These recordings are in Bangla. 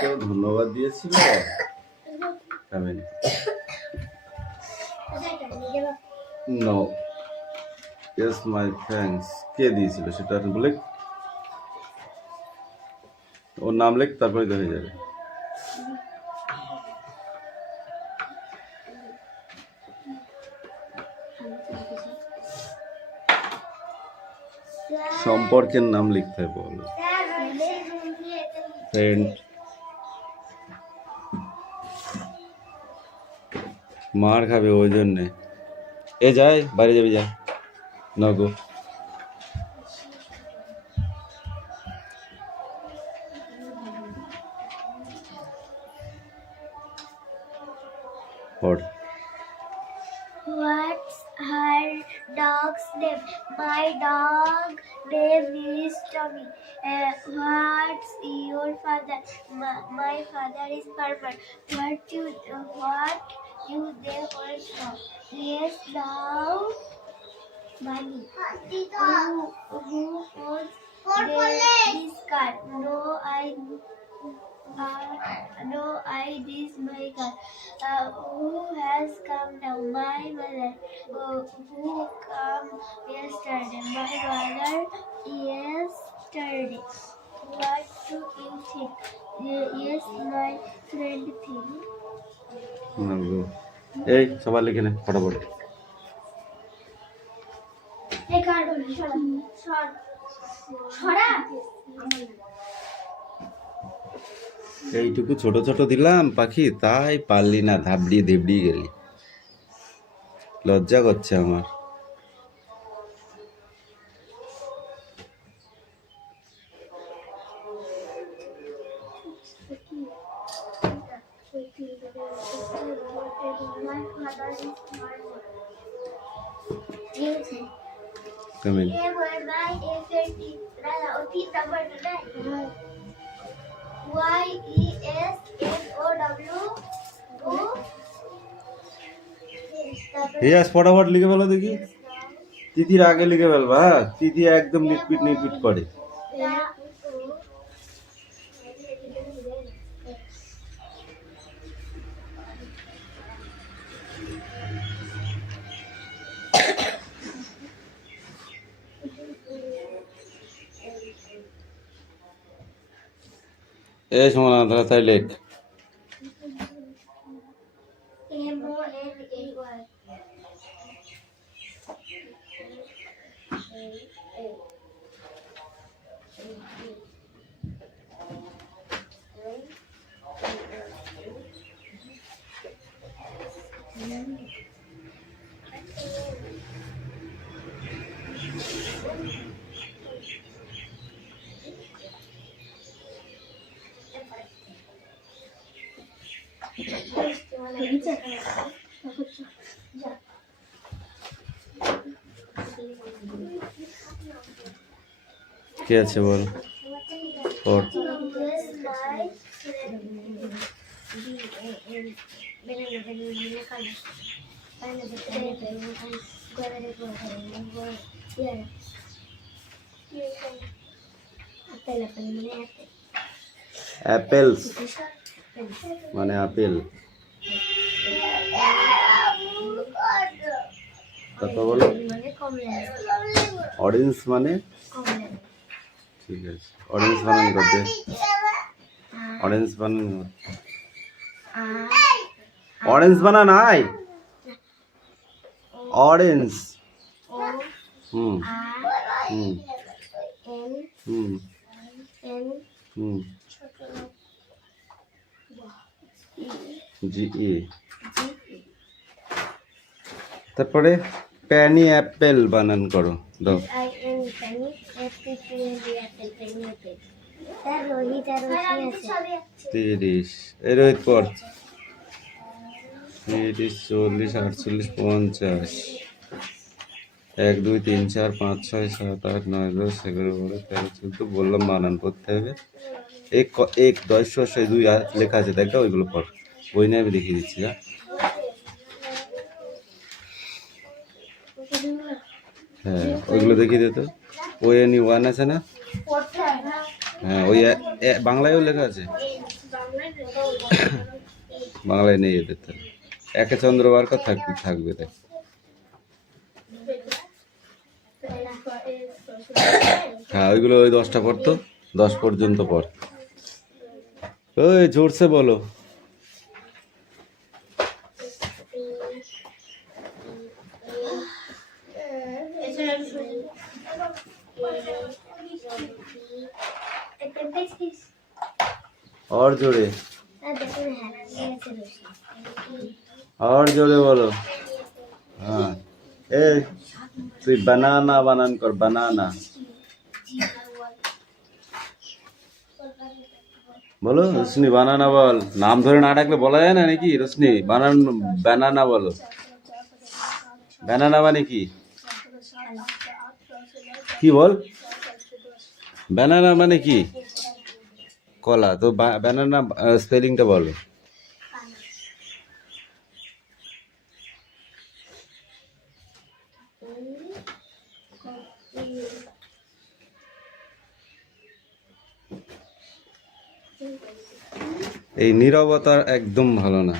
কেউ ধন্যবাদ দিয়েছিল? No, yes my thanks. কে দিয়েছিল সেটা বলে, ওর নাম লেখ, তারপরে তো হয়ে যাবে। সম্পর্কের নাম লিখতে হবে, বলো। ফ্রেন্ড, মার খাবে ওই জন্যে। এ যায়, বাইরে যাবি, যা না গো। What's her dog's name? My dog name is Tommy. What's your father? My father is farmer. What you they want from? Yes, now money. Who owns this car? No, this my car. Who has come now? My mother. Who come yesterday? My mother yesterday. What do you think? Yes, my friend think. এই সবাই লিখে নে ফটাফট। এই কার্ড ছড়া এইটুকু ছোট ছোট দিলাম পাখি, তাই পারলি না, ধাবড়িয়ে দেবড়িয়ে গেলি। লজ্জা করছে আমার। Come in. यस फटाफट लिखे ফেলো দেখি। তিথির আগে লিখে ফেলবা, তিথি একদম লিপিট নিপিট করে। এই শোনা তাই লেখ। কে আছে বল? পড়। অ্যাপেলস মানে আপেল। তারপর বলো অরেঞ্জ মানে, ঠিক আছে অরেঞ্জ বানান করতে, অরেঞ্জ বানান, অরেঞ্জ বানান আয়, অরেঞ্জ। হুম হুম হুম হুম জি এ। তারপরে প্যানি অ্যাপেল বানান করো, দাও। তিরিশ, এই রোহিত পর। 30, 40, 48, 50। 1 2 3 4 5 6 7 8 9 10 11 12 13 14 বললাম বানান করতে হবে। এক দশ শয় দুই লেখা আছে দেখ ওইগুলো পড়, বই নিয়ে আমি দেখিয়ে দিচ্ছি যা। হ্যাঁ ওইগুলো দেখিয়ে দে তো। ONE আছে না? হ্যাঁ ওই বাংলায়ও লেখা আছে, বাংলায় নেই এদের তো। একে চন্দ্রবার থাকবে থাকবে দেখ। হ্যাঁ ওইগুলো ওই 10টা পড়তো, 10 পর্যন্ত পড়। ওই জোরসে বলো। और जोरे, और जोरे बोलो। हाँ ए তুই বানানা বানান কর, বানানা বলো। রোশনি বানানা বল, নাম ধরে না ডাকলে বলা যায় না নাকি? রোশনি বানানা বলো। বানানা মানে কি? কি বল? বানানা মানে কি? কলা। তো বানানা স্পেলিংটা বলো। এই নীরবতা একদম ভালো না,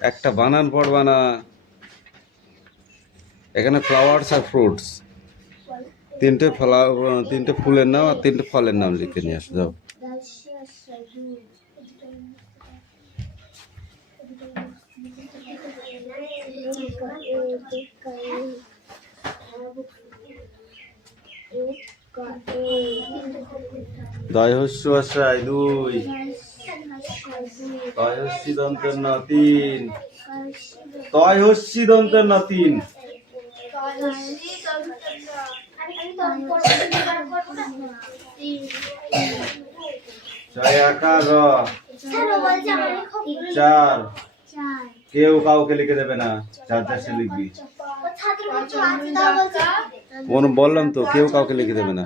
একটা বানান পড়বা না। এখানে ফ্লাওয়ার্স আর ফ্রুটস, তিনটে ফুলের নাম আর 3টে ফলের নাম লিখে নিয়ে আসো যাও। দয়হস্য আশ্রয় 2, তয়হস্যি দন্তের ন 3, তয়হস্যি দন্তের ন 3, ছয় আকার 4। কেউ কাউকে লিখে দেবে না, 4 সে লিখবি। বললাম তো কেউ কাউকে লিখে দেবে না।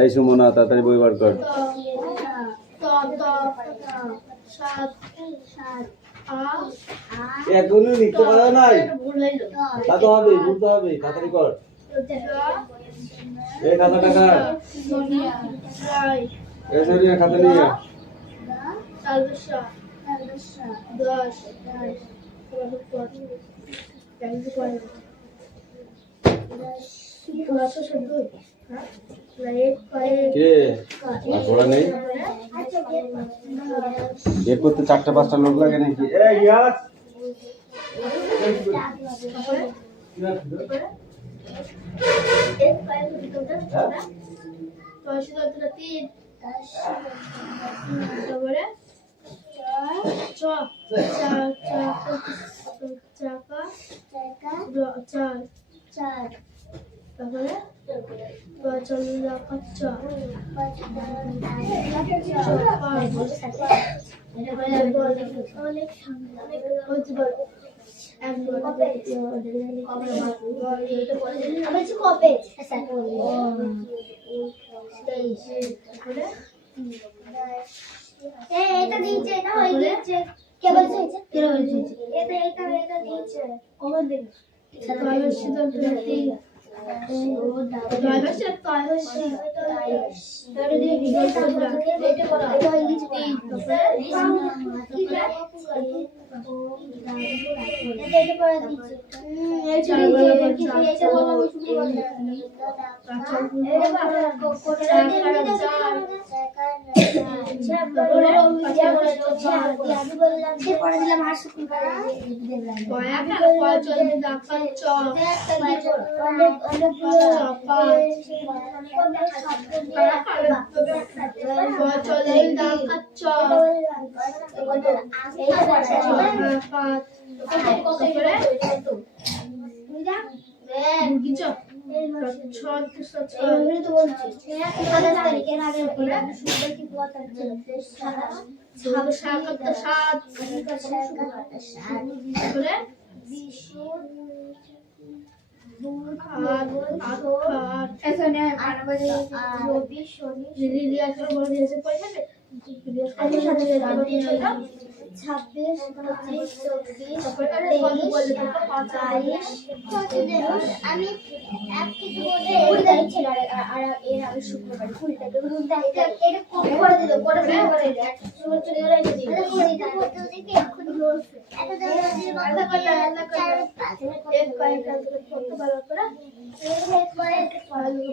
এই সুমনা তাড়াতাড়ি বই বার কর। এখনো লিখতে পারো নাই, তা তো হবে, বলতে হবে, তাড়াতাড়ি কর। এই খাতা টাকা এসে খাতা নিয়ে নেই বের করতে 4টা-5টা লোক লাগে নাকি? এটা দিয়েছে না, ওই দিয়েছে কে বলছে? এটা দিয়েছে ওখান থেকে। সুন্দর কি কথা ছিল সাদা সাদা সাত করে বিশু এখানে রবি শনি লিলিয়া তো বলে দিয়েছে পয়সা দে আজকে সাথে 26 25 26 আমি এক কিছু বলে কুড়ি তারিখ ছিল আর এর আগে শুক্রবার 20 তারিখ এটা কোড করে দিল কোড করে দিল শুক্রবার চলে গেল এটা দিল এটা করতে দেখি এখন বলছে এত জলদি কথা বলে এক কয়েক করতে ভালো করে এক কয়েক ভালো করে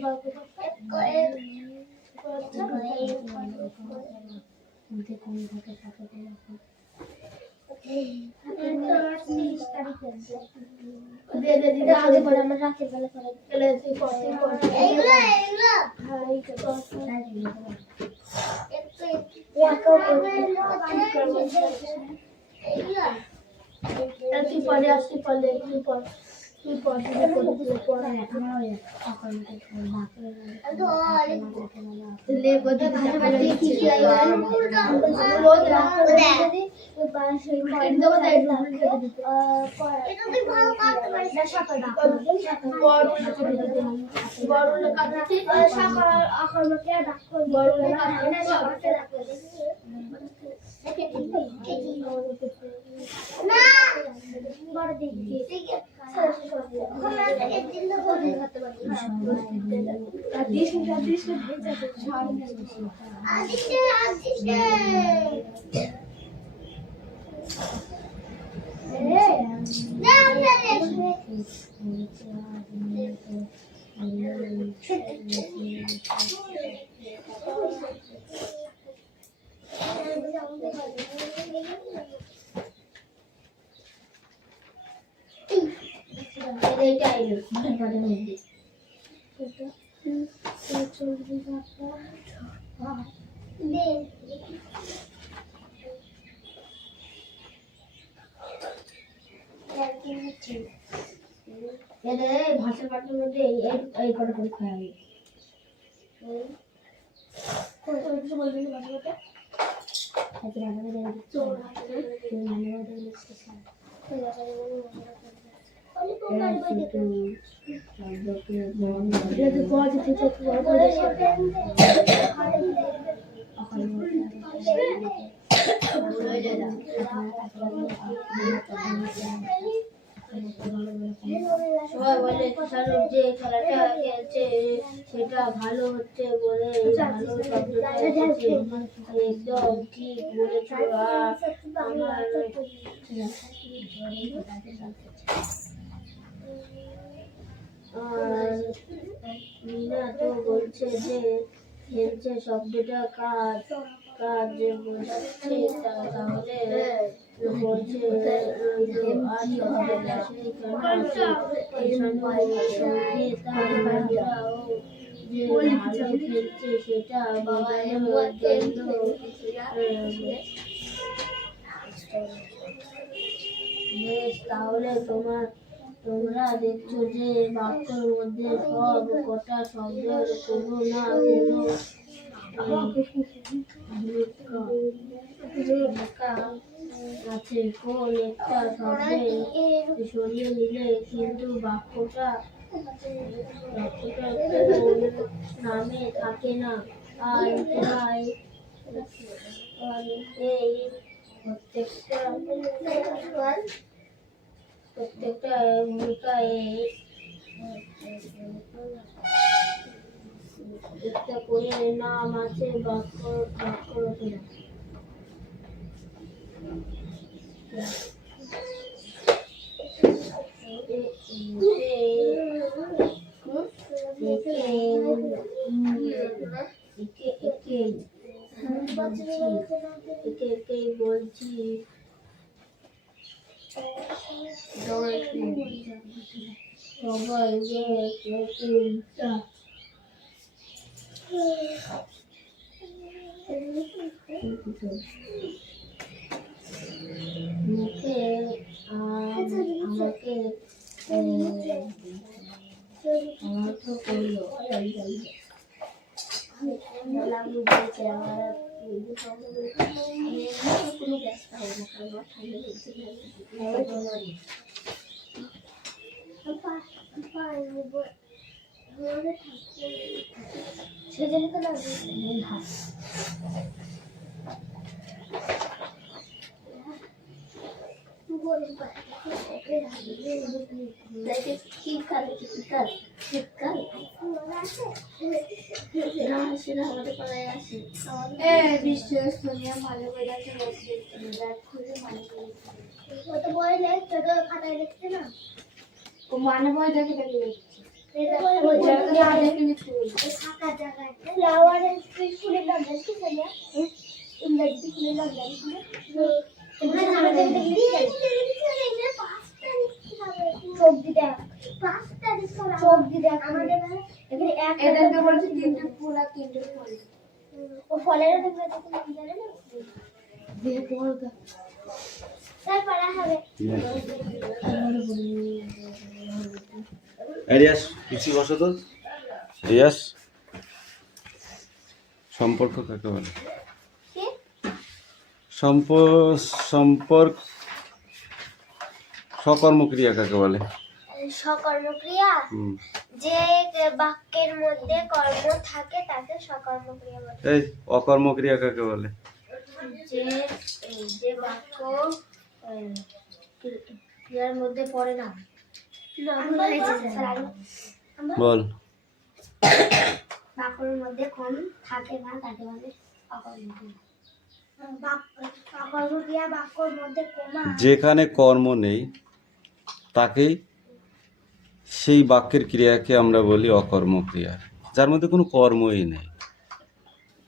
ভাষা পাঠের মধ্যে এই কটা পরীক্ষা হবে সবাই বলে শাহরুখ যে খেলাটা খেলছে সেটা ভালো হচ্ছে বলে ভালো শব্দটা এসেছে একদম ঠিক বলেছো আমার আর মিনা তো বলছে যে খেলছে শব্দটা কাজ কাজ যে বোঝাচ্ছে তাহলে বলছে আজ হবে না সেই সঙ্গে তার বাড়িটাও যে ভালো খেলছে সেটা বোঝানোর জন্য বেশ তাহলে তোমরা দেখছো যে বাক্যের মধ্যে সব কটা শব্দের কোনো না কোনো ভূমিকা আছে কোন একটা শব্দে সরিয়ে নিলে কিন্তু বাক্যটা নামে থাকে না আর প্রায় এই প্রত্যেকটা ভূমিকায় একটা করে নাম আছে বাক্য রচনা বলছি সবাই মুখে আমাকে করলো নাম বুঝেছে আমার কোনো গ্যাস পাই না কারণ ঠান্ডা সেজন্য তো লাগবে শীতকাল সেটা আমাদের পাড়ায় আসে বৃষ্টি সোনিয়া ভালো করে খুলে ভালো করে কত বই লেখছে তো খাতায় লিখছে না ও মানে বই দেখে দেখে লিখছে ফাঁকা জায়গায় ফ্লাওয়ারের ফুলের নাম জানিস কি সোনিয়া ইংরেজি ফুলের নাম জানিস না চোখ দিতে চোখ দিতে আমাদের এখানে একটা বলছে তিনটে ফুল আর তিনটে ফল ও ফলেরও দেখবে তো নাম জানে না দিয়ে বল স্যার পড়া হবে রিয়াস কিছু বসো তো। রিয়াস সম্পর্ক কাকে বলে? কি সম্পর্ক সকর্মক্রিয়া কাকে বলে? সকর্মক্রিয়া হুম। যে বাক্যের মধ্যে কর্ম থাকে তাকে সকর্মক্রিয়া বলে। এই অকর্মক্রিয়া কাকে বলে? যে যে বাক্য ক্রিয়ার মধ্যে পড়ে না বল। বাক্যের মধ্যে কর্ম থাকে না তাকে বলে অকর্মক্রিয়া। অকর্মক্রিয়া বাক্যের মধ্যে কমা যেখানে কর্ম নেই তাকেই সেই বাক্যের ক্রিয়াকে আমরা বলি অকর্মক্রিয়া, যার মধ্যে কোনো কর্মই নেই।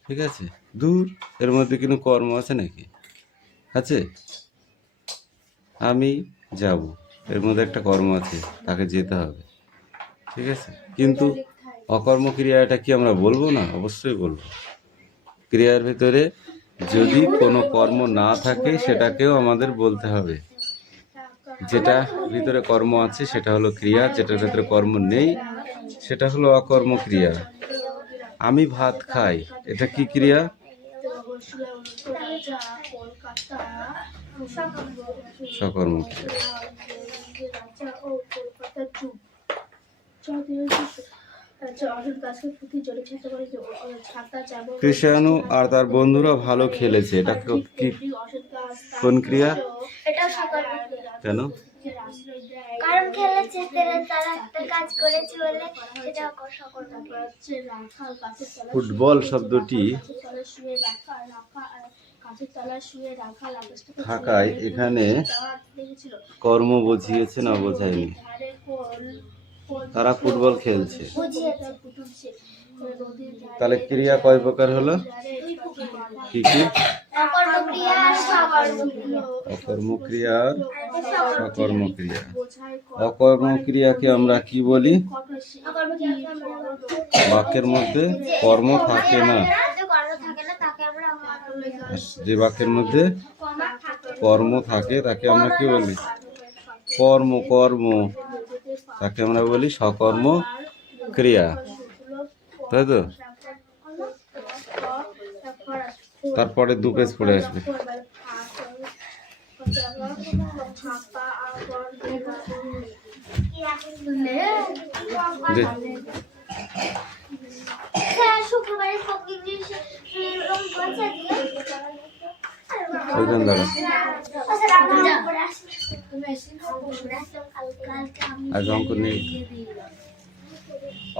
ঠিক আছে? দূর, এর মধ্যে কোনো কর্ম আছে নাকি? আছে? আমি যাব, এর মধ্যে একটা কর্ম আছে, তাকে যেতে হবে। ঠিক আছে? কিন্তু অকর্মক্রিয়াটা কি আমরা বলবো না? অবশ্যই বলবো। ক্রিয়ার ভিতরে যদি কোনো কর্ম না থাকে সেটাকেও আমাদের বলতে হবে। যেটা ভিতরে কর্ম আছে সেটা হলো ক্রিয়া, যেটার ভিতরে কর্ম নেই সেটা হলো অকর্মক্রিয়া। আমি ভাত খাই, এটা কি ক্রিয়া? সকর্মক্রিয়া। কৃষ্ণাণু আর তার বন্ধুরা ভালো খেলেছে, এটা কি কোন ক্রিয়া? এটা সকর্মক্রিয়া। কেন? কারণ খেলেছে তারা একটা কাজ করেছে বলে সেটা সকর্মক্রিয়া। ফুটবল শব্দটি থাকায় এখানে কর্ম বুঝিয়েছে না বোঝায়নি? তারা ফুটবল খেলছে, তাহলে ক্রিয়া কয় প্রকার হলো? কি কি? অকর্মক্রিয়া আর সকর্মক্রিয়া। অকর্মক্রিয়া আর সকর্মক্রিয়া। অকর্মক্রিয়াকে আমরা কি বলি? অকর্মক্রিয়াকে আমরা বাক্যের মধ্যে কর্ম থাকে না। কর্ম থাকে না তাকে আমরা অকর্মক্রিয়া। যে বাক্যের মধ্যে কর্ম থাকে তাকে আমরা কি বলি? কর্ম তাকে আমরা বলি সকর্ম ক্রিয়া, তাই তো? তারপরে 2 পেজ পড়ে আসবে। শুক্রবারে ওইখানে দাঁড়া, আজ অঙ্ক নেই।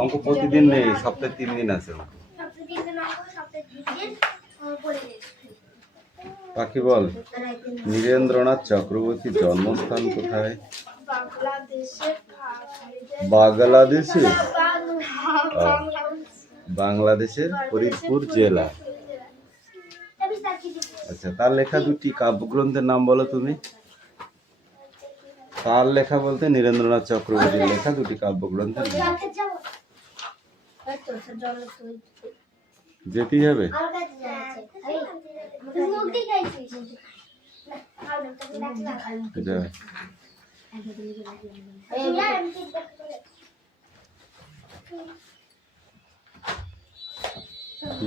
অঙ্ক প্রতিদিন নেই, সপ্তাহে 3 দিন আছে। পাখি বল, নীরেন্দ্রনাথ চক্রবর্তীর জন্মস্থান কোথায়? বাংলাদেশে? বাংলাদেশের ফরিদপুর জেলা। আচ্ছা, তার লেখা 2টি কাব্যগ্রন্থের নাম বলো তুমি। তার লেখা বলতে নীরেন্দ্রনাথ চক্রবর্তীর লেখা 2টি কাব্যগ্রন্থের নাম। যেতেই হবে।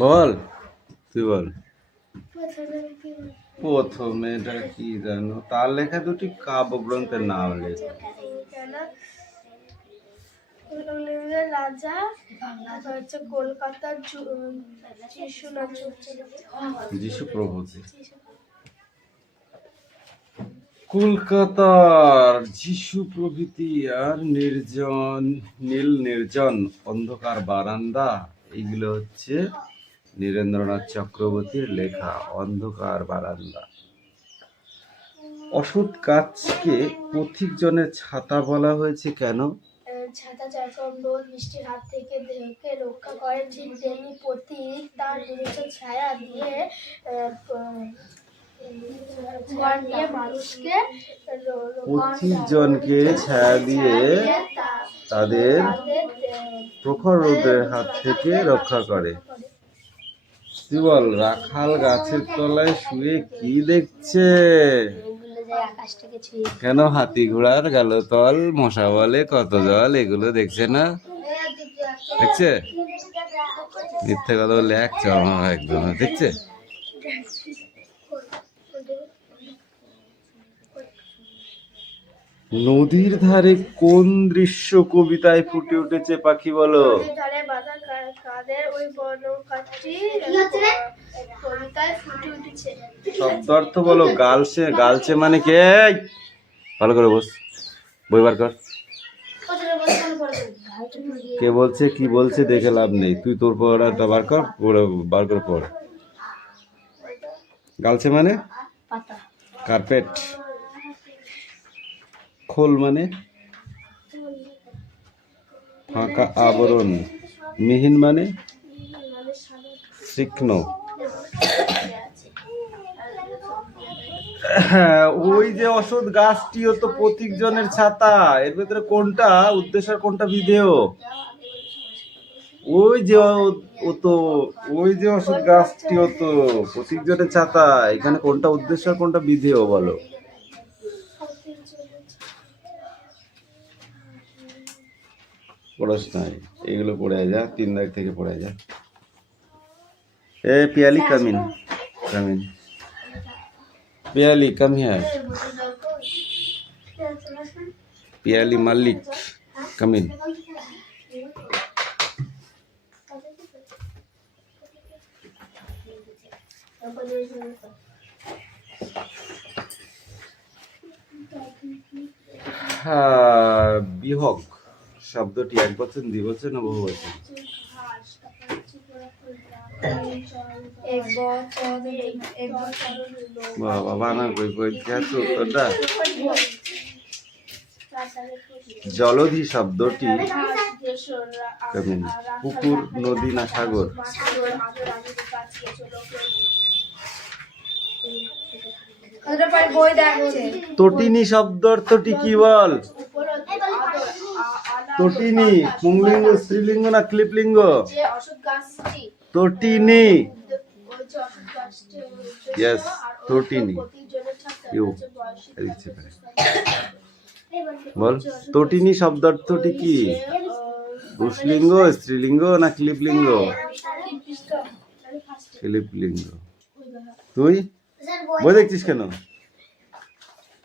বল, তুই বল। প্রথমে কি প্রথমে এটা কি জানো, তার লেখা দুটি কাব্যগ্রন্থের নাম লেখ। কেন কলিঙ্গের রাজা হচ্ছে কলকাতার যিশুনাথ যিশু প্রভৃতি। কলকাতার যিশু প্রভৃতি আর নীল নির্জন অন্ধকার বারান্দা, এইগুলো হচ্ছে নীরেন্দ্রনাথ চক্রবর্তীর লেখা। অন্ধকার বারান্দা। অসৎ গাছকে পথিকজনের ছাতা বলা হয়েছে কেন? ছাতা যখন রোদ বৃষ্টির হাত থেকে দেহকে রক্ষা করে, ঠিক তেমনি পথিক তার নিজস্ব ছায়া দিয়ে মানুষকে পথিকজনকে ছায়া দিয়ে তাদের প্রখর রোদের হাত থেকে রক্ষা করে। তুই বল, রাখাল গাছের তলায় শুয়ে কি দেখছে? কেন হাতি ঘোড়ার গালতল, মশা বলে কত জল, এগুলো দেখছে না? দেখছে? মিথ্যে কথা বললে এক চড় একদম। দেখছে? নদীর ধারে কোন দৃশ্য কবিতায় ফুটে উঠেছে? পাখি বলো। ধারে বাঁধা কাদের ওই বনকাটি কবিতায় ফুটে উঠেছে। শব্দার্থ বলো। গালছে, গালছে মানে কে? ভালো করে বস, বই বার কর। কে বলছে কি বলছে দেখে লাভ নেই, তুই তোর পড়াটা বার কর, বার করে পড়। গালছে মানে কার্পেট। খোল মানে ফাঁকা আবরণ। মিহিন মানে তীক্ষ্ণ। হ্যাঁ, ওই যে অসৎ গাছটিও তো প্রতীকজনের ছাতা, এর ভিতরে কোনটা উদ্দেশ্য আর কোনটা বিধেয়? ওই যে ওই যে অসৎ গাছটিও তো প্রতীকজনের ছাতা, এখানে কোনটা উদ্দেশ্য আর কোনটা বিধেয় বলো? পড়াশোনায় এগুলো পড়ে যা, 3 দাগ থেকে পড়ে যা। ए पियाली कम इन पियाली कम हियर पियाली मलिक कम इन। বিহগ শব্দটি একবচন, দ্বিবচন না বহুবচন? বাবা বানা কই কই দেখো তোটা। জলধি শব্দটি পুকুর, নদী না সাগর? তটিনী শব্দ অর্থটি কি বল? তটিনী পুংলিঙ্গ, স্ত্রীলিঙ্গ না ক্লিপলিঙ্গ? তটিনী। ইয়েস, তটিনী। বল, তটিনী শব্দ অর্থটি কি? পুংলিঙ্গ, স্ত্রীলিঙ্গ না ক্লিপলিঙ্গ? ক্লিপলিঙ্গ। তুই বই দেখছিস কেন?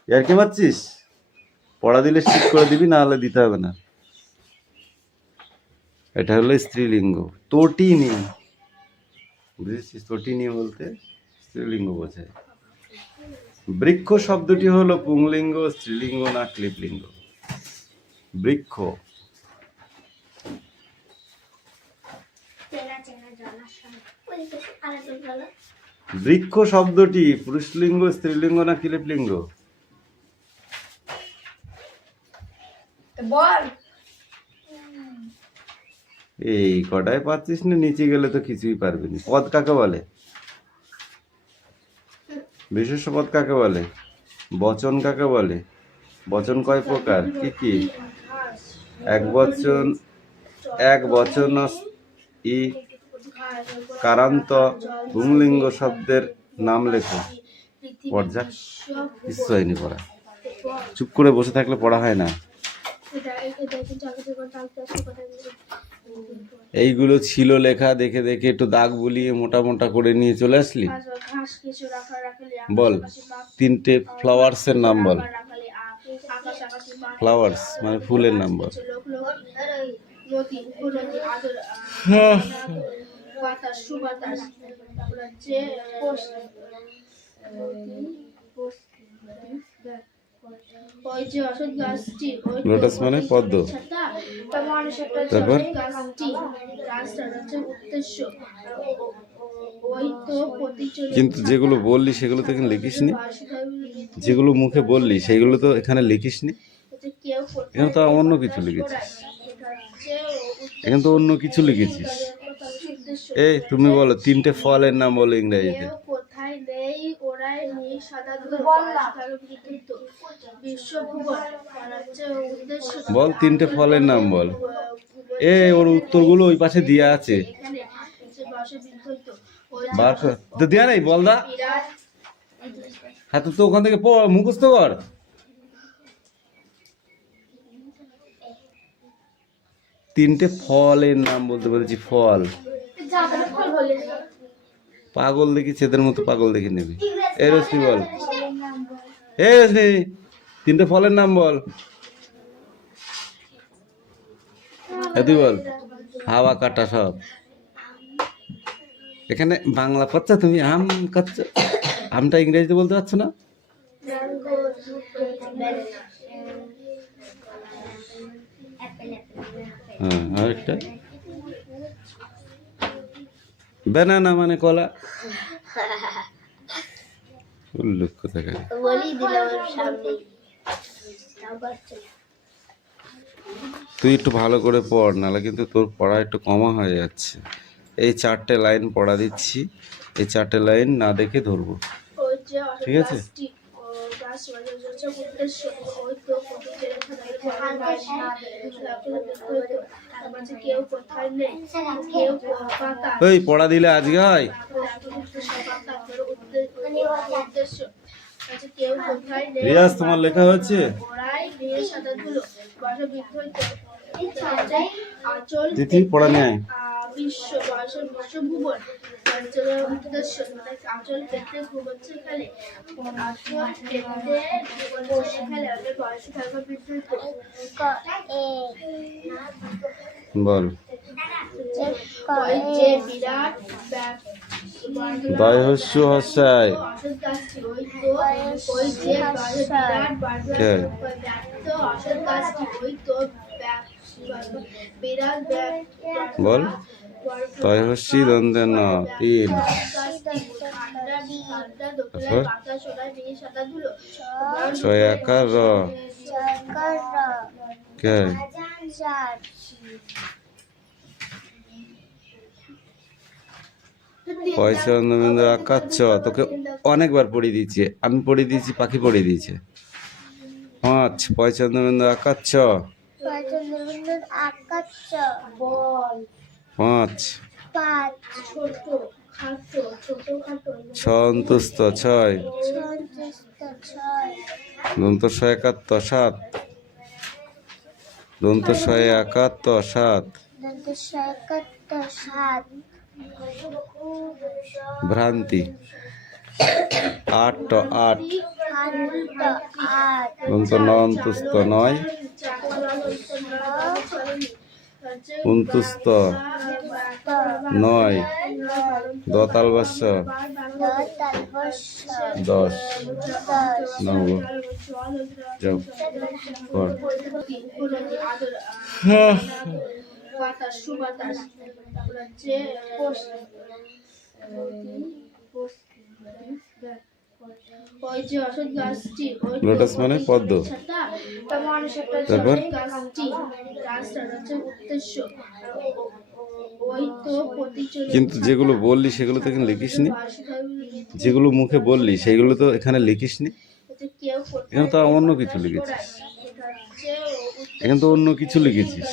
আর কি মারছিস? পড়া দিলে ঠিক করে দিবি, না হলে দিতে হবে না। এটা হলো স্ত্রীলিঙ্গ, তটিনী। বুঝেছিস? তটিনী বলতে স্ত্রীলিঙ্গ বোঝায়। বৃক্ষ শব্দটি হলো পুংলিঙ্গ, স্ত্রীলিঙ্গ না ক্লিপলিঙ্গ? বৃক্ষ। বৃক্ষ শব্দটি পুরুষলিঙ্গ, স্ত্রীলিঙ্গ না ক্লিপলিঙ্গ? বল। এই কটায় পাচ্ছিস না, নিচে গেলে তো কিছুই পারবি না। পদ কাকে বলে? বিশেষ্য পদ কাকে বলে? বচন কাকে বলে? বচন কয় প্রকার, কি কি? এক বচন ই কারান্ত পুংলিঙ্গ শব্দের নাম লেখো। পর্যা কিছু হয়নি পড়া, চুপ করে বসে থাকলে পড়া হয় না। এইগুলো ছিল লেখা, দেখে দেখে একটু দাগ বুলিয়ে মোটা মোটা করে নিয়ে চলে আসলি। ঘাস কিছু রাখা রাখলে বল তিনটে ফ্লাওয়ার্সের নাম বল। রাখালে আকাশ আকাশে ফ্লাওয়ার্স মানে ফুলের নাম বল। লোক লোক নদী উপনদী আদর বাতাস সুবাতাস, তারপর হচ্ছে ওই যে অশোক গাছটি, লোটাস মানে পদ্ম। তারপর গাছটি গাছটার হচ্ছে উদ্দেশ্য, ওই তো প্রতিচলিত। কিন্তু যেগুলো বললি সেগুলো তো এখানে লিখিসনি, যেগুলো মুখে বললি সেগুলো তো এখানে লিখিসনি। কেউ এখানে তো অন্য কিছু লিখেছিস, এখানে তো অন্য কিছু লিখেছিস। এই তুমি বলো তিনটে ফলের নাম বলো ইংরেজিতে। কোথায় নেই ওরাই নেই সাদা বিশ্বভূগোল হচ্ছে উদ্দেশ্য। বল তিনটে ফলের নাম বল। এ ওর উত্তরগুলো ওই পাশে দেয়া আছে, বার কর। তো দেয়া নেই বল দা। হ্যাঁ তো ওখান থেকে মুখস্থ কর। তিনটে ফলের নাম বলতে বলেছি, ফল। পাগল দেখি ছেদের মতো পাগল দেখে নেবি। এই রশ্মি বল, এই রশ্মি তিনটে ফলের নাম বল। তুই বল। হাওয়া কাটা সব। এখানে বাংলা পাচ্ছ তুমি, আম খাচ্ছ, আমটা ইংরেজিতে বলতে পারছো না। হ্যাঁ আরেকটা ব্যানানা মানে কলা। উল্লেখ কোথাকার। তুই একটু ভালো করে পড়, নাহলে কিন্তু তোর পড়া একটু কমা হয়ে যাচ্ছে। এই 4টে লাইন পড়া দিচ্ছি, এই 4টে লাইন না দেখে ধরবো, ঠিক আছে? ওই পড়া দিলে আজকে হয়। রিয়াজ তোমার লেখা হয়েছে? তিথি পড়া নেয়। বিশ্বভূগোল অঞ্চলের উদ্দেশ্য, মানে আচল পেতে ঘুমোচ্ছে খেলে, আচল পেতে ঘুমোচ্ছে খেলে, ওদের বয়স থাকা বিদ্যুৎ। বল ওই যে বিরাট দয় হস্য হস্যায়। অশোক গাছটি, ওই যে বিরাট ব্যক্ত অশোক গাছটি, ওই তো বিরাট বল তয় হস্যি দ্বন্দ্বে ন তিন। ছয় আকার র কে পয়সা অন্নবিন্দু আকার চ। তোকে অনেকবার পড়িয়ে দিয়েছি আমি, পড়িয়ে দিয়েছি, পাখি পড়িয়ে দিয়েছে। 5 পয়সা অন্নবিন্দু আকার চ। 5 ছ অন্তুস্ত 6 দন্ত ছয় একাত্ত 7 দন্ত ছয় একাত্ত 7 ভ্রান্তি 8 দন্ত ন অন্তুস্ত 9 উনতুস্ত 9 দতাল বাস্য 10 নব যাও পর। বাতাস সুবাতাস, তারপর হচ্ছে ওই যে অশোক গাছটি, লোটাস মানে পদ্ম। তারপর গাছটি গাছটার হচ্ছে উদ্দেশ্য, ওই তো প্রতিচলিত। কিন্তু যেগুলো বললি সেগুলো তো এখানে লিখিসনি, যেগুলো মুখে বললি সেগুলো তো এখানে লিখিসনি। এখানে তো অন্য কিছু লিখেছিস, এখানে তো অন্য কিছু লিখেছিস।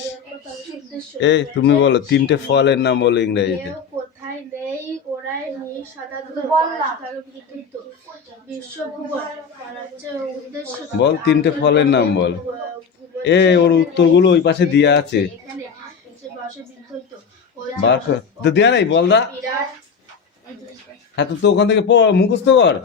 এই তুমি বলো তিনটে ফলের নাম বলো ইংরেজিতে। কোথায় নেই ওরাই নেই সাদা বিশ্বভূগোল হচ্ছে উদ্দেশ্য। বল তিনটে ফলের নাম বল। এ ওর উত্তরগুলো ওই পাশে দেয়া আছে। বার কর তো দেয়া নাই বল দা। হ্যাঁ তো ওখান থেকে মুখস্থ কর।